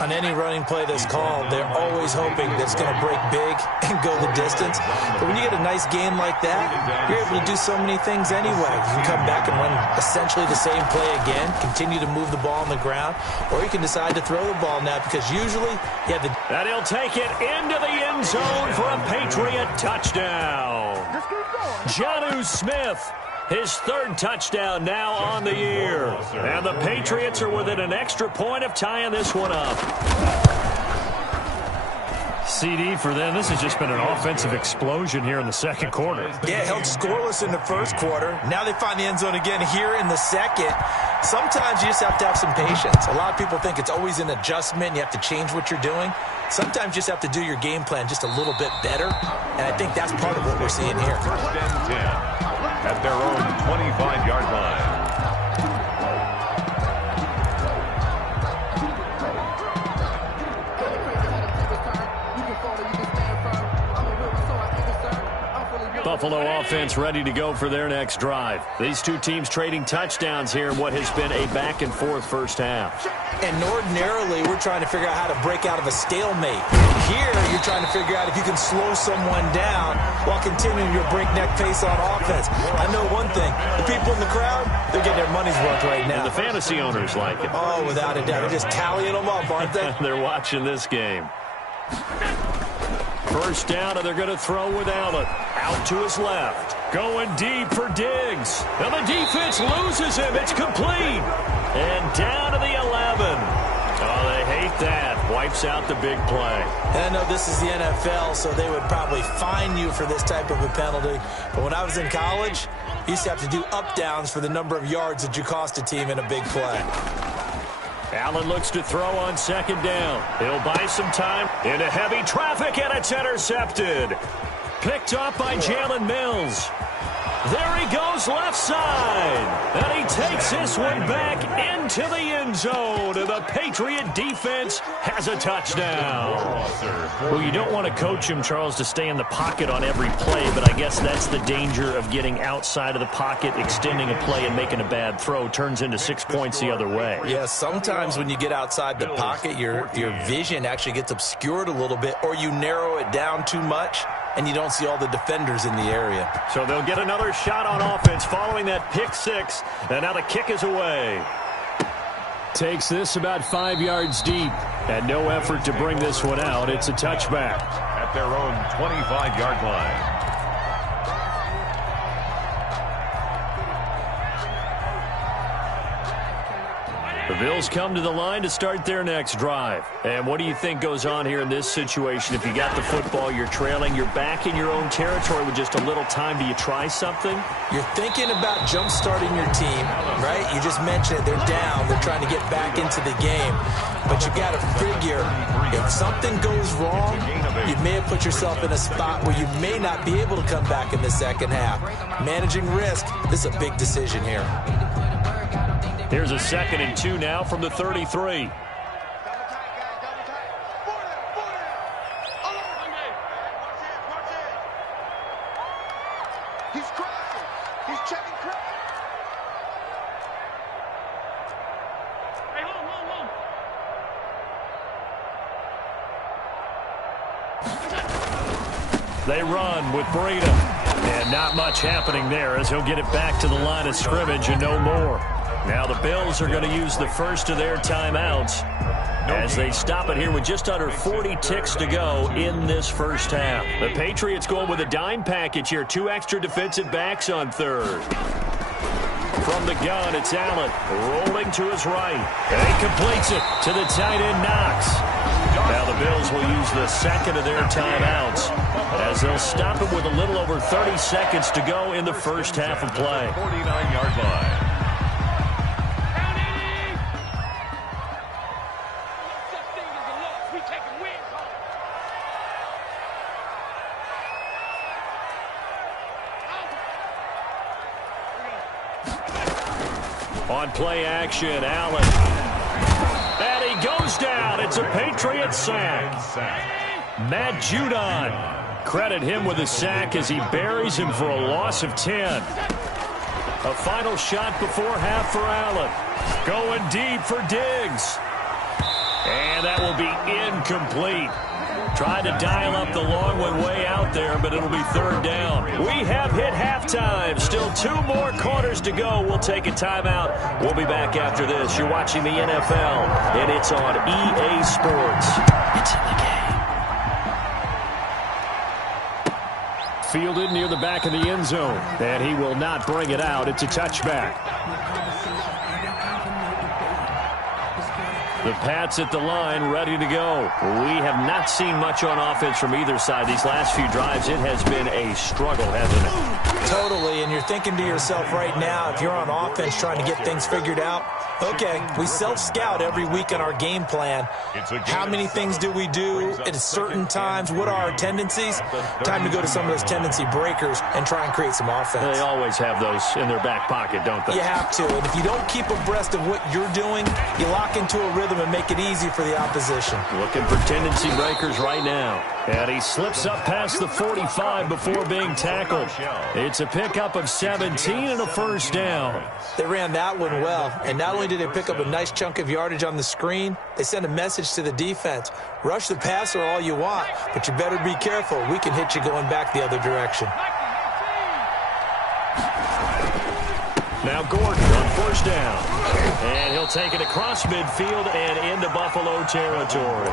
On any running play that's called, they're always hoping that it's going to break big and go the distance. But when you get a nice gain like that, you're able to do so many things anyway. You can come back and run essentially the same play again, continue to move the ball on the ground, or you can decide to throw the ball now because usually you have the... And he'll take it into the end zone for a Patriot touchdown. Jonnu Smith. His third touchdown now on the year. And the Patriots are within an extra point of tying this one up. CD for them. This has just been an offensive explosion here in the second quarter. Yeah, held scoreless in the first quarter. Now they find the end zone again here in the second. Sometimes you just have to have some patience. A lot of people think it's always an adjustment. You have to change what you're doing. Sometimes you just have to do your game plan just a little bit better. And I think that's part of what we're seeing here. First and 10 at their own 25-yard line. Buffalo offense ready to go for their next drive. These two teams trading touchdowns here in what has been a back-and-forth first half. And ordinarily, we're trying to figure out how to break out of a stalemate. Here, you're trying to figure out if you can slow someone down while continuing your breakneck pace on offense. I know one thing. The people in the crowd, they're getting their money's worth right now. And the fantasy owners like it. Oh, without a doubt. They're just tallying them up, aren't they? They're watching this game. First down, and they're going to throw with Allen. Out to his left. Going deep for Diggs. And the defense loses him. It's complete. And down to the 11. Oh, they hate that. Wipes out the big play. And I know this is the NFL, so they would probably fine you for this type of a penalty. But when I was in college, you used to have to do up-downs for the number of yards that you cost a team in a big play. Allen looks to throw on second down. He'll buy some time into heavy traffic, and it's intercepted. Picked up by Jalen Mills. There he goes left side. And he takes this one back into the end zone. And the Patriot defense has a touchdown. Well, you don't want to coach him, Charles, to stay in the pocket on every play, but I guess that's the danger of getting outside of the pocket, extending a play, and making a bad throw. Turns into 6 points the other way. Yeah, sometimes when you get outside the pocket, your vision actually gets obscured a little bit, or you narrow it down too much, and you don't see all the defenders in the area. So they'll get another shot on offense following that pick six, and now the kick is away. Takes this about 5 yards deep, and no effort to bring this one out. It's a touchback. At their own 25-yard line. The Bills come to the line to start their next drive. And what do you think goes on here in this situation? If you got the football, you're trailing, you're back in your own territory with just a little time. Do you try something? You're thinking about jump-starting your team, right? You just mentioned it. They're down. They're trying to get back into the game. But you got to figure, if something goes wrong, you may have put yourself in a spot where you may not be able to come back in the second half. Managing risk, this is a big decision here. Here's a 2nd and 2 now from the 33. He's crossing. He's checking cross. Hey, hold. They run with Breida. And not much happening there as he'll get it back to the line of scrimmage and no more. Now the Bills are going to use the first of their timeouts as they stop it here with just under 40 ticks to go in this first half. The Patriots going with a dime package here. 2 extra defensive backs on third. From the gun, it's Allen rolling to his right. And he completes it to the tight end Knox. Now the Bills will use the second of their timeouts as they'll stop it with a little over 30 seconds to go in the first half of play. 49-yard line. On play action, Allen. And he goes down. It's a Patriot sack. Matt Judon. Credit him with a sack as he buries him for a loss of 10. A final shot before half for Allen. Going deep for Diggs. And that will be incomplete. Tried to dial up the long one way out there, but it'll be third down. We have hit halftime. Still 2 more quarters to go. We'll take a timeout. We'll be back after this. You're watching the NFL, and it's on EA Sports. It's in the game. Fielded near the back of the end zone, and he will not bring it out. It's a touchback. The Pats at the line, ready to go. We have not seen much on offense from either side. These last few drives, it has been a struggle, hasn't it? Totally, and you're thinking to yourself right now, if you're on offense trying to get things figured out, okay, we self-scout every week on our game plan. How many things do we do at certain times? What are our tendencies? Time to go to some of those tendency breakers and try and create some offense. They always have those in their back pocket, don't they? You have to, and if you don't keep abreast of what you're doing, you lock into a rhythm and make it easy for the opposition. Looking for tendency breakers right now. And he slips up past the 45 before being tackled. It's a pickup of 17 and a first down. They ran that one well, and not only did they pick up a nice chunk of yardage on the screen, they sent a message to the defense. Rush the passer all you want, but you better be careful. We can hit you going back the other direction. Now Gordon on first down. And he'll take it across midfield and into Buffalo territory.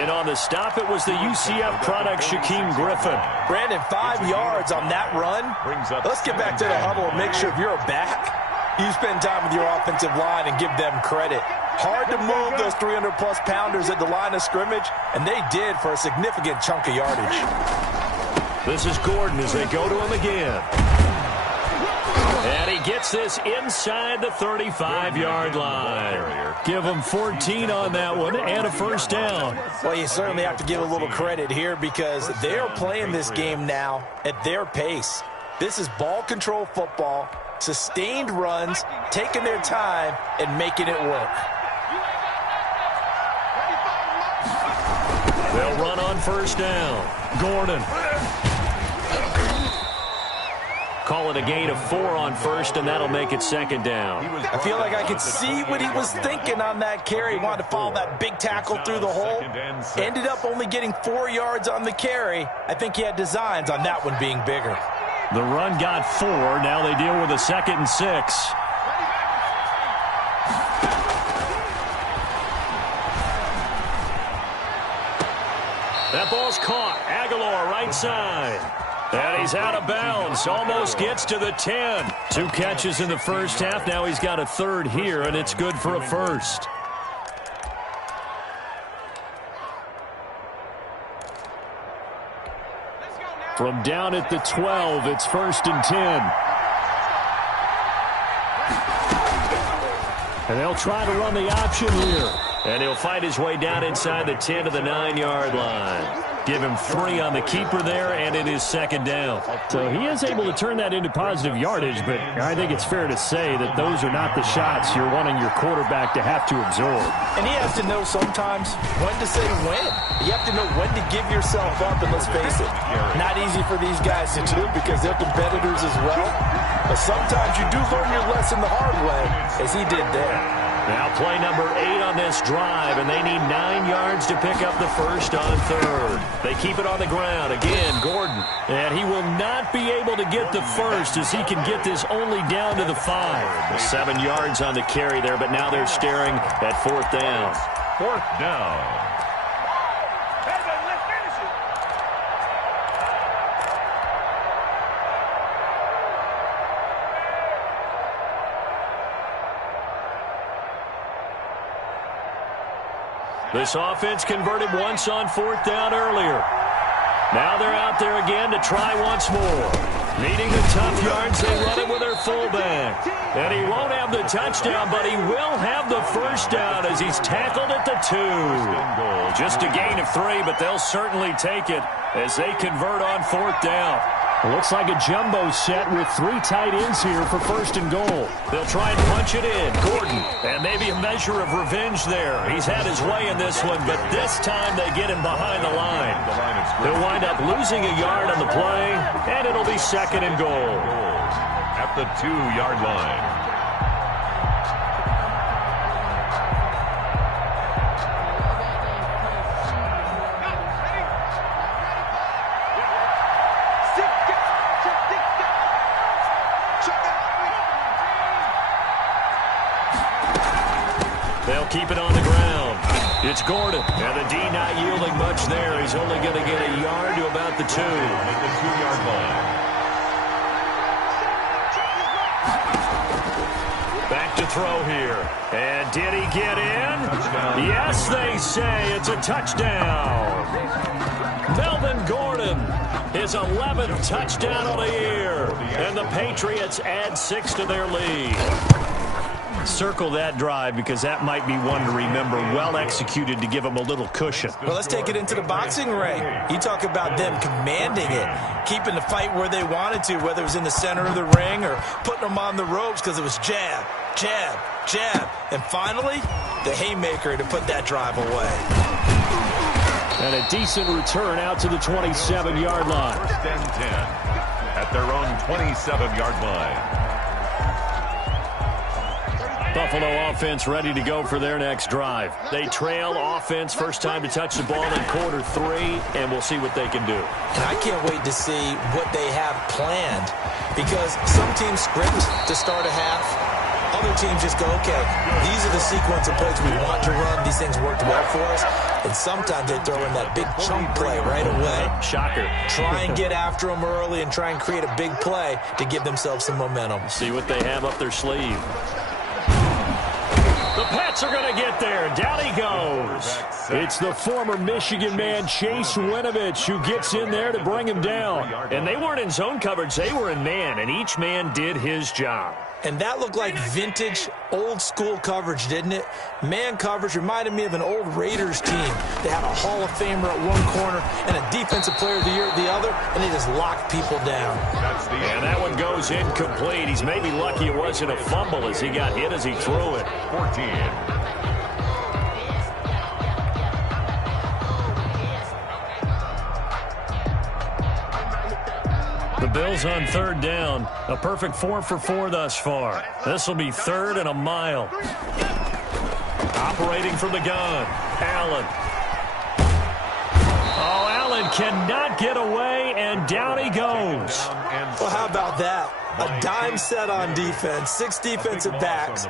In on the stop, it was the UCF product, Shaquem Griffin. Brandon, 5 yards on that run. Let's get back to the huddle and make sure if you're a back, you spend time with your offensive line and give them credit. Hard to move those 300-plus pounders at the line of scrimmage, and they did for a significant chunk of yardage. This is Gordon as they go to him again. And he gets this inside the 35-yard line. Give him 14 on that one and a first down. Well, you certainly have to give a little credit here because they're playing this game now at their pace. This is ball control football, sustained runs, taking their time, and making it work. They'll run on first down. Gordon. Call it a gain of 4 on first, and that'll make it second down. I feel like I could see what he was thinking on that carry. He wanted to follow that big tackle through the hole. Ended up only getting 4 yards on the carry. I think he had designs on that one being bigger. The run got 4. Now they deal with a 2nd and 6. That ball's caught. Aguilar right side. And he's out of bounds. Almost gets to the 10. 2 catches in the first half. Now he's got a third here, and it's good for a first. From down at the 12, it's 1st and 10. And they'll try to run the option here. And he'll fight his way down inside the 10 to the 9-yard line. Give him 3 on the keeper there, and it is second down. So he is able to turn that into positive yardage, but I think it's fair to say that those are not the shots you're wanting your quarterback to have to absorb. And he has to know sometimes when to say when. You have to know when to give yourself up, and let's face it, not easy for these guys to do because they're competitors as well. But sometimes you do learn your lesson the hard way, as he did there. Now play number 8 on this drive, and they need 9 yards to pick up the first on third. They keep it on the ground. Again, Gordon. And he will not be able to get the first as he can get this only down to the 5. 7 yards on the carry there, but now they're staring at 4th down. 4th down. This offense converted once on 4th down earlier. Now they're out there again to try once more. Needing the tough yards, they run it with their fullback. And he won't have the touchdown, but he will have the first down as he's tackled at the 2. Just a gain of 3, but they'll certainly take it as they convert on 4th down. It looks like a jumbo set with 3 tight ends here for 1st and goal. They'll try and punch it in. Gordon, and maybe a measure of revenge there. He's had his way in this one, but this time they get him behind the line. He'll wind up losing a yard on the play, and it'll be 2nd and goal. At the 2-yard line. They'll keep it on the ground. It's Gordon, and the D not yielding much there. He's only going to get a yard to about the 2. At the 2-yard line. Back to throw here. And did he get in? Touchdown. Yes, they say it's a touchdown. Melvin Gordon, his 11th touchdown of the year. And the Patriots add 6 to their lead. Circle that drive because that might be one to remember. Well executed to give them a little cushion. Well, let's take it into the boxing ring. You talk about them commanding it, keeping the fight where they wanted to, whether it was in the center of the ring or putting them on the ropes because it was jab, jab, jab. And finally, the haymaker to put that drive away. And a decent return out to the 27-yard line. 1st and 10 at their own 27-yard line. Buffalo offense ready to go for their next drive. They trail offense, first time to touch the ball in quarter 3, and we'll see what they can do. And I can't wait to see what they have planned because some teams script to start a half. Other teams just go, okay, these are the sequence of plays we want to run. These things worked well for us. And sometimes they throw in that big chunk play right away. Shocker. Try and get after them early and try and create a big play to give themselves some momentum. See what they have up their sleeve. The Pats are going to get there. Down he goes. It's the former Michigan man, Chase Winovich, who gets in there to bring him down. And they weren't in zone coverage. They were in man, and each man did his job. And that looked like vintage, old-school coverage, didn't it? Man coverage reminded me of an old Raiders team. They had a Hall of Famer at one corner and a Defensive Player of the Year at the other, and they just locked people down. And that one goes incomplete. He's maybe lucky it wasn't a fumble as he got hit as he threw it. 14. The Bills on 3rd down. A perfect 4 for 4 thus far. This will be 3rd and a mile. Operating from the gun. Allen. Oh, Allen cannot get away, and down he goes. Well, how about that? A dime set on defense. 6 defensive backs.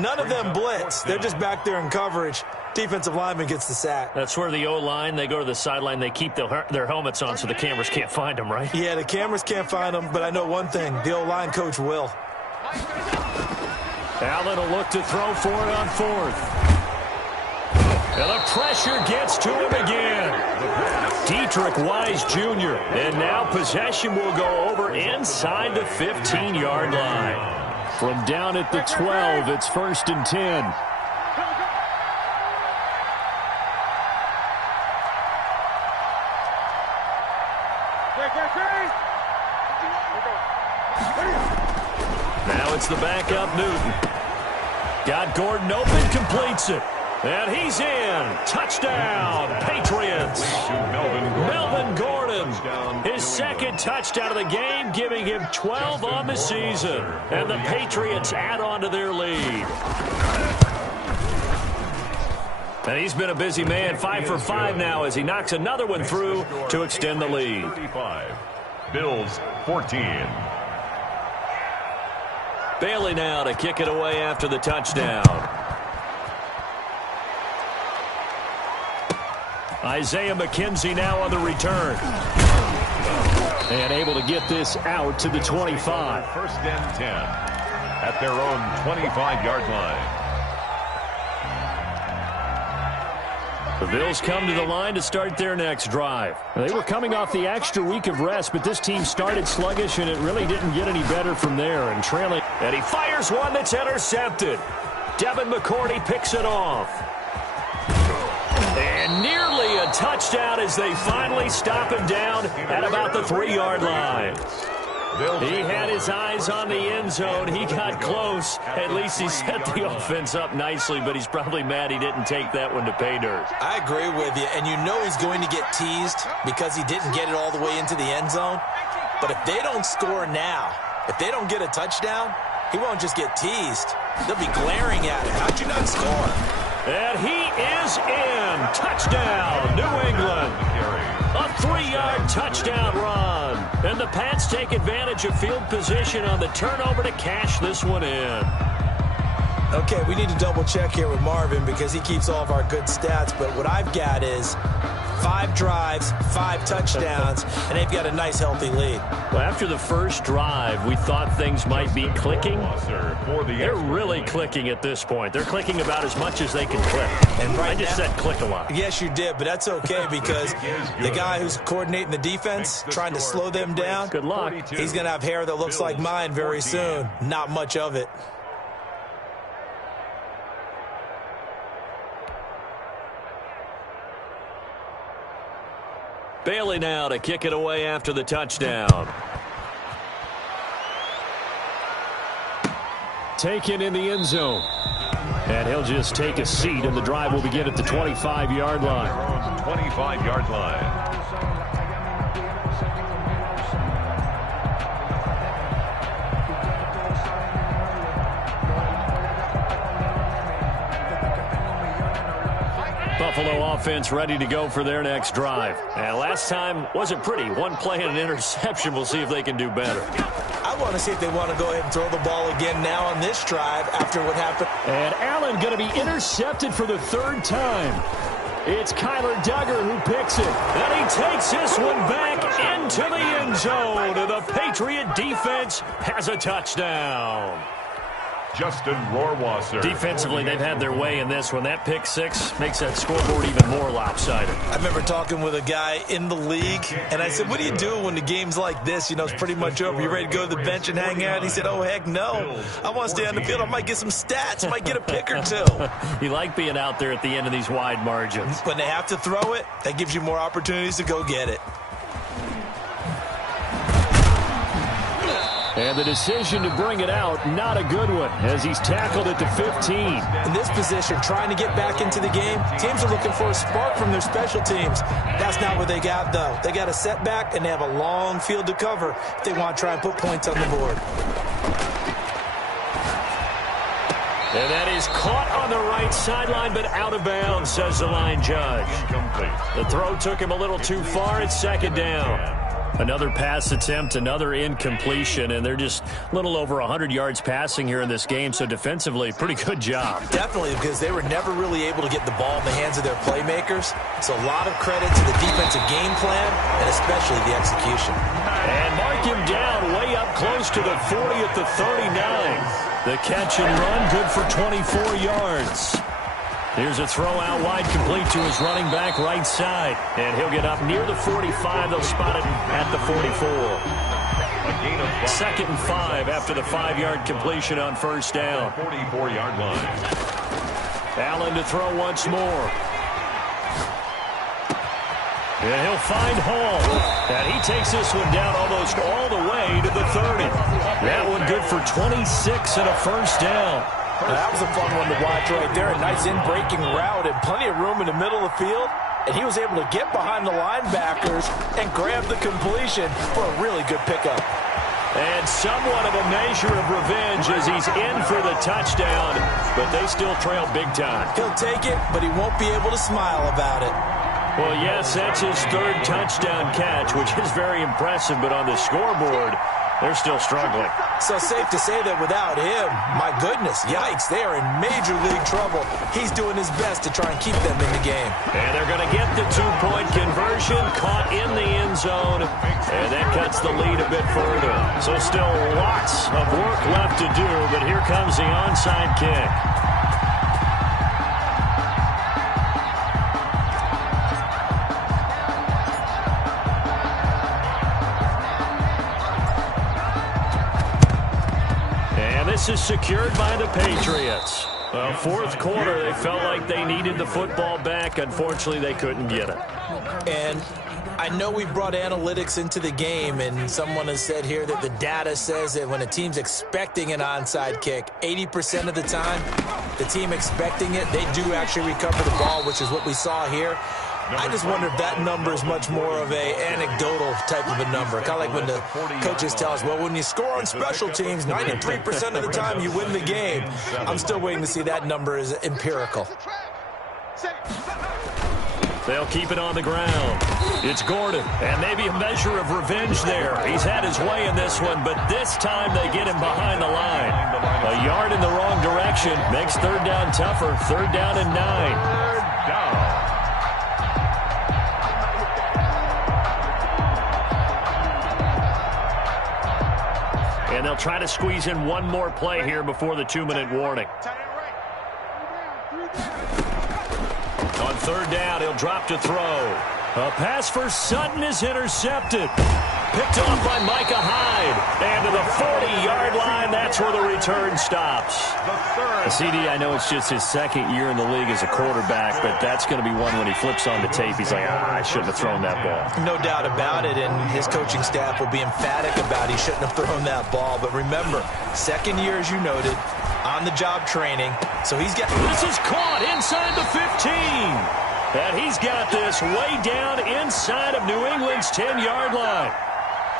None of them blitz. They're just back there in coverage. Defensive lineman gets the sack. That's where the O-line, they go to the sideline, they keep their helmets on so the cameras can't find them, right? Yeah, the cameras can't find them, but I know one thing. The O-line coach will. Allen will look to throw for it on 4th. And the pressure gets to him again. Dietrich Wise Jr. And now possession will go over inside the 15-yard line. From down at the 12, it's 1st and 10. Now it's the backup Newton. Got Gordon open, completes it. And he's in. Touchdown, Patriots. Melvin Gordon, his 2nd touchdown of the game, giving him 12 on the season. And the Patriots add on to their lead. And he's been a busy man, 5 for 5 now as he knocks another one through to extend the lead. 35. Bills 14. Bailey now to kick it away after the touchdown. Isaiah McKenzie now on the return. And able to get this out to the 25. 1st and 10 at their own 25-yard line. Bills come to the line to start their next drive. They were coming off the extra week of rest, but this team started sluggish, and it really didn't get any better from there. And trailing. And he fires one that's intercepted. Devin McCourty picks it off. And nearly a touchdown as they finally stop him down at about the 3-yard line. He had his eyes on the end zone. He got close. At least he set the offense up nicely, but he's probably mad he didn't take that one to pay dirt. I agree with you, and you know he's going to get teased because he didn't get it all the way into the end zone. But if they don't score now, if they don't get a touchdown, he won't just get teased. They'll be glaring at him. How'd you not score? And he is in. Touchdown, New England. A 3-yard touchdown run. And the Pats take advantage of field position on the turnover to cash this one in. Okay, we need to double check here with Marvin because he keeps all of our good stats. But what I've got is 5 drives, 5 touchdowns, and they've got a nice, healthy lead. Well, after the first drive, we thought things might be clicking. They're really clicking at this point. They're clicking about as much as they can click. And I just said click a lot. Yes, you did, but that's okay because the guy who's coordinating the defense, trying to slow them down, good luck. He's going to have hair that looks like mine very soon. Not much of it. Bailey now to kick it away after the touchdown. Taken in the end zone. And he'll just take a seat, and the drive will begin at the 25-yard line. 25-yard line. Buffalo offense ready to go for their next drive. And last time wasn't pretty. One play and an interception. We'll see if they can do better. I want to see if they want to go ahead and throw the ball again now on this drive after what happened. And Allen going to be intercepted for the 3rd time. It's Kyler Duggar who picks it. And he takes this one back into the end zone. And the Patriot defense has a touchdown. Justin Rohrwasser. Defensively, they've had their way in this one. That pick 6 makes that scoreboard even more lopsided. I remember talking with a guy in the league, and I said, what do you do when the game's like this? You know, it's pretty much over. You ready to go to the bench and hang out? He said, oh, heck no. I want to stay on the field. I might get some stats. I might get a pick or 2. You like being out there at the end of these wide margins. When they have to throw it, that gives you more opportunities to go get it. And the decision to bring it out, not a good one, as he's tackled at the 15. In this position, trying to get back into the game, teams are looking for a spark from their special teams. That's not what they got, though. They got a setback, and they have a long field to cover if they want to try and put points on the board. And that is caught on the right sideline, but out of bounds, says the line judge. The throw took him a little too far. It's 2nd down. Another pass attempt, another incompletion, and they're just a little over 100 yards passing here in this game, so defensively, pretty good job. Definitely, because they were never really able to get the ball in the hands of their playmakers, so a lot of credit to the defensive game plan, and especially the execution. And mark him down way up close to the 40 at the 39. The catch and run, good for 24 yards. Here's a throw out wide, complete to his running back right side. And he'll get up near the 45. They'll spot it at the 44. 2nd and 5 after the 5-yard completion on 1st down. 44-yard line. Allen to throw once more. And he'll find Hall. And he takes this one down almost all the way to the 30. That one good for 26 and a 1st down. That was a fun one to watch right there. A nice in-breaking route and plenty of room in the middle of the field. And he was able to get behind the linebackers and grab the completion for a really good pickup. And somewhat of a measure of revenge as he's in for the touchdown. But they still trail big time. He'll take it, but he won't be able to smile about it. Well, yes, that's his 3rd touchdown catch, which is very impressive. But on the scoreboard, they're still struggling. So safe to say that without him, my goodness, yikes, they are in major league trouble. He's doing his best to try and keep them in the game. And they're going to get the 2-point conversion, caught in the end zone, and that cuts the lead a bit further. So still lots of work left to do, but here comes the onside kick. this is secured by the Patriots. Well, fourth quarter, they felt like they needed the football back. Unfortunately, they couldn't get it. And I know we brought analytics into the game, and someone has said here that the data says that when a team's expecting an onside kick, 80% of the time, the team expecting it, they do actually recover the ball, which is what we saw here. I just wonder if that number is much more of a anecdotal type of a number. Kind of like when the coaches tell us, well, when you score on special teams, 93% of the time you win the game. I'm still waiting to see that number is empirical. They'll keep it on the ground. It's Gordon, and maybe a measure of revenge there. He's had his way in this one, but this time they get him behind the line. A yard in the wrong direction makes third down tougher. Third down and 9. Third down. And they'll try to squeeze in one more play here before the 2-minute warning. On third down, he'll drop to throw. A pass for Sutton is intercepted. Picked off by Micah Hyde. And to the 40-yard line, that's where the return stops. CD, I know it's just his second year in the league as a quarterback, but that's going to be one when he flips on the tape. He's like, I shouldn't have thrown that ball. No doubt about it, and his coaching staff will be emphatic about he shouldn't have thrown that ball. But remember, second year, as you noted, on-the-job training. So he's got... This is caught inside the 15. And he's got this way down inside of New England's 10-yard line.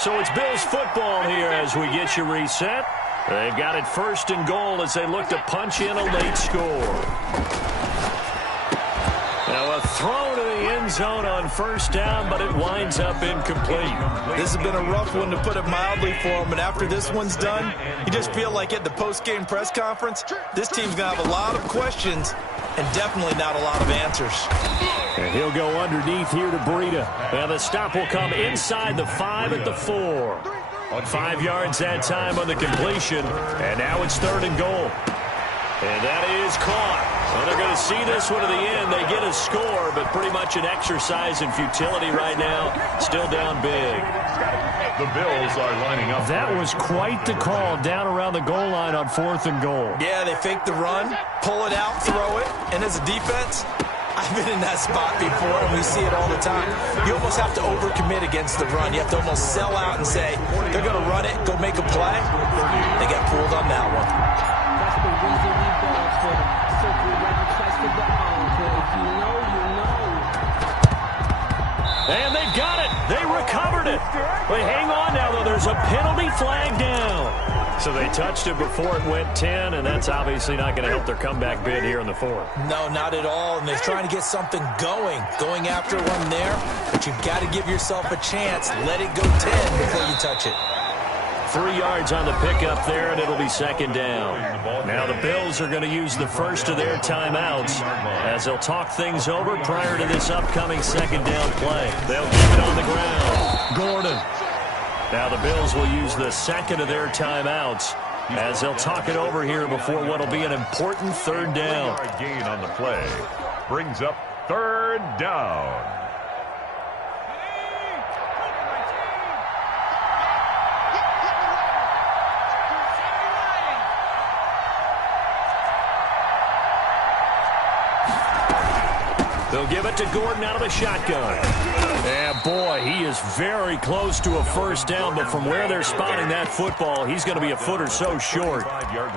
So it's Bills football here as we get you reset. They've got it first and goal as they look to punch in a late score. Now a throw to the end zone on first down, but it winds up incomplete. This has been a rough one, to put it mildly, for him. And after this one's done, you just feel like at the post-game press conference, this team's going to have a lot of questions and definitely not a lot of answers. And he'll go underneath here to Breida. And the stop will come inside the 5 at the 4. 5 yards that time on the completion. And now it's third and goal. And that is caught. So they're going to see this one to the end. They get a score, but pretty much an exercise in futility right now. Still down big. The Bills are lining up. That was quite the call down around the goal line on fourth and goal. Yeah, they fake the run, pull it out, throw it. And as a defense, I've been in that spot before, and we see it all the time. You almost have to overcommit against the run. You have to almost sell out and say, they're going to run it, go make a play. They got fooled on that one. That's the reason we ball for circle right twice to the encore. If you know, you know. And they've got it. They recovered it. They hang on now, though. There's a penalty flag down. So they touched it before it went 10, and that's obviously not going to help their comeback bid here in the fourth. No, not at all. And they're trying to get something going after one there. But you've got to give yourself a chance. Let it go 10 before you touch it. 3 yards on the pickup there, and it'll be second down. Now the Bills are going to use the first of their timeouts as they'll talk things over prior to this upcoming second down play. They'll keep it on the ground. Gordon. Now the Bills will use the second of their timeouts as they'll talk it over here before what will be an important third down. 3-yard gain on the play brings up third down. They'll give it to Gordon out of the shotgun. And boy, he is very close to a first down, but from where they're spotting that football, he's going to be a foot or so short.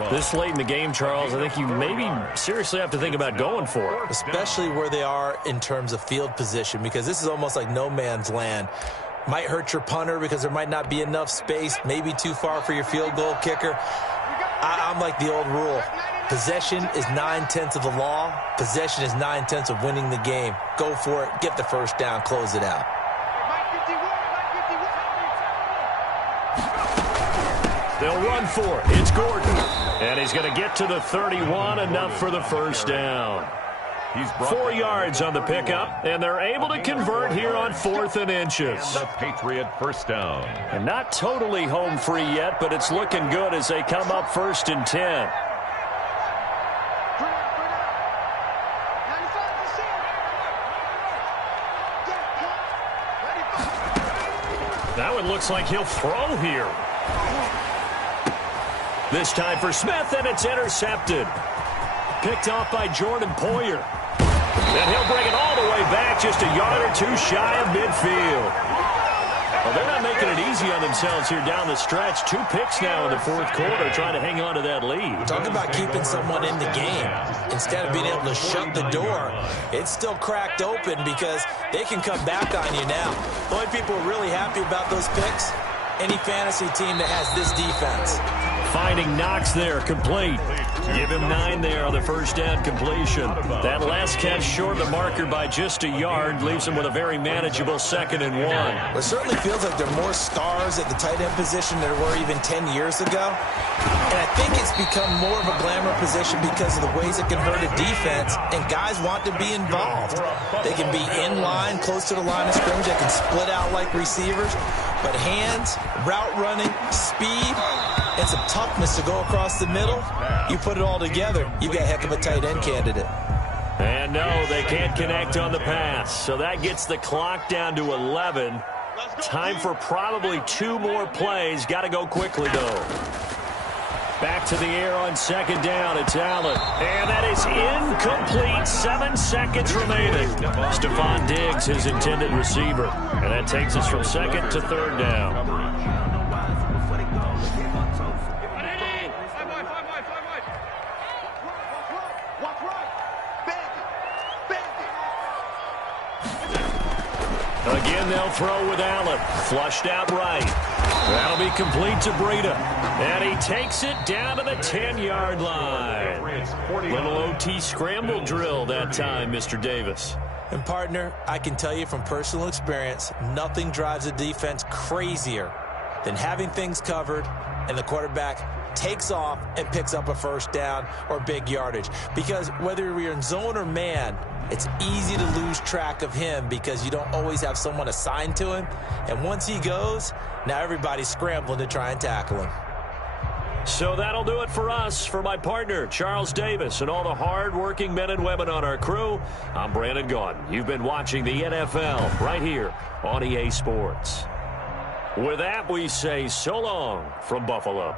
This late in the game, Charles, I think you maybe seriously have to think about going for it. Especially where they are in terms of field position, because this is almost like no man's land. Might hurt your punter because there might not be enough space, maybe too far for your field goal kicker. I'm like the old rule. Possession is 9/10 of the law. Possession is 9/10 of winning the game. Go for it. Get the first down. Close it out. They'll run for it. It's Gordon. And he's going to get to the 31, enough for the first down. 4 yards on the pickup, and they're able to convert here on 4th and inches. The Patriot first down. And not totally home free yet, but it's looking good as they come up 1st and 10. That one looks like he'll throw here. This time for Smith, and it's intercepted. Picked off by Jordan Poyer. And he'll bring it all the way back, just a yard or two shy of midfield. Well, they're not making it easy on themselves here down the stretch. 2 picks now in the fourth quarter, trying to hang on to that lead. Talk about keeping someone in the game. Instead of being able to shut the door, it's still cracked open because they can come back on you now. The only people who are really happy about those picks, any fantasy team that has this defense. Finding Knox there, complete. Give him 9 there on the first down completion. That last catch short of the marker by just a yard leaves him with a very manageable 2nd and 1. It certainly feels like there are more stars at the tight end position than there were even 10 years ago. And I think it's become more of a glamour position because of the ways it can hurt a defense, and guys want to be involved. They can be in line, close to the line of scrimmage. They can split out like receivers. But hands, route running, speed, and some toughness to go across the middle, you put it all together, you got a heck of a tight end candidate. And no, they can't connect on the pass. So that gets the clock down to 11. Time for probably 2 more plays. Got to go quickly, though. Back to the air on 2nd down. It's Allen. And that is incomplete. 7 seconds remaining. Stephon Diggs, his intended receiver. And that takes us from 2nd to 3rd down. Again, they'll throw with Allen. Flushed out right. That'll be complete to Breida. And he takes it down to the 10-yard line. Little OT scramble drill that time, Mr. Davis. And, partner, I can tell you from personal experience, nothing drives a defense crazier than having things covered and the quarterback takes off and picks up a first down or big yardage. Because whether you're in zone or man, it's easy to lose track of him because you don't always have someone assigned to him. And once he goes, now everybody's scrambling to try and tackle him. So that'll do it for us. For my partner, Charles Davis, and all the hard-working men and women on our crew, I'm Brandon Gaudin. You've been watching the NFL right here on EA Sports. With that, we say so long from Buffalo.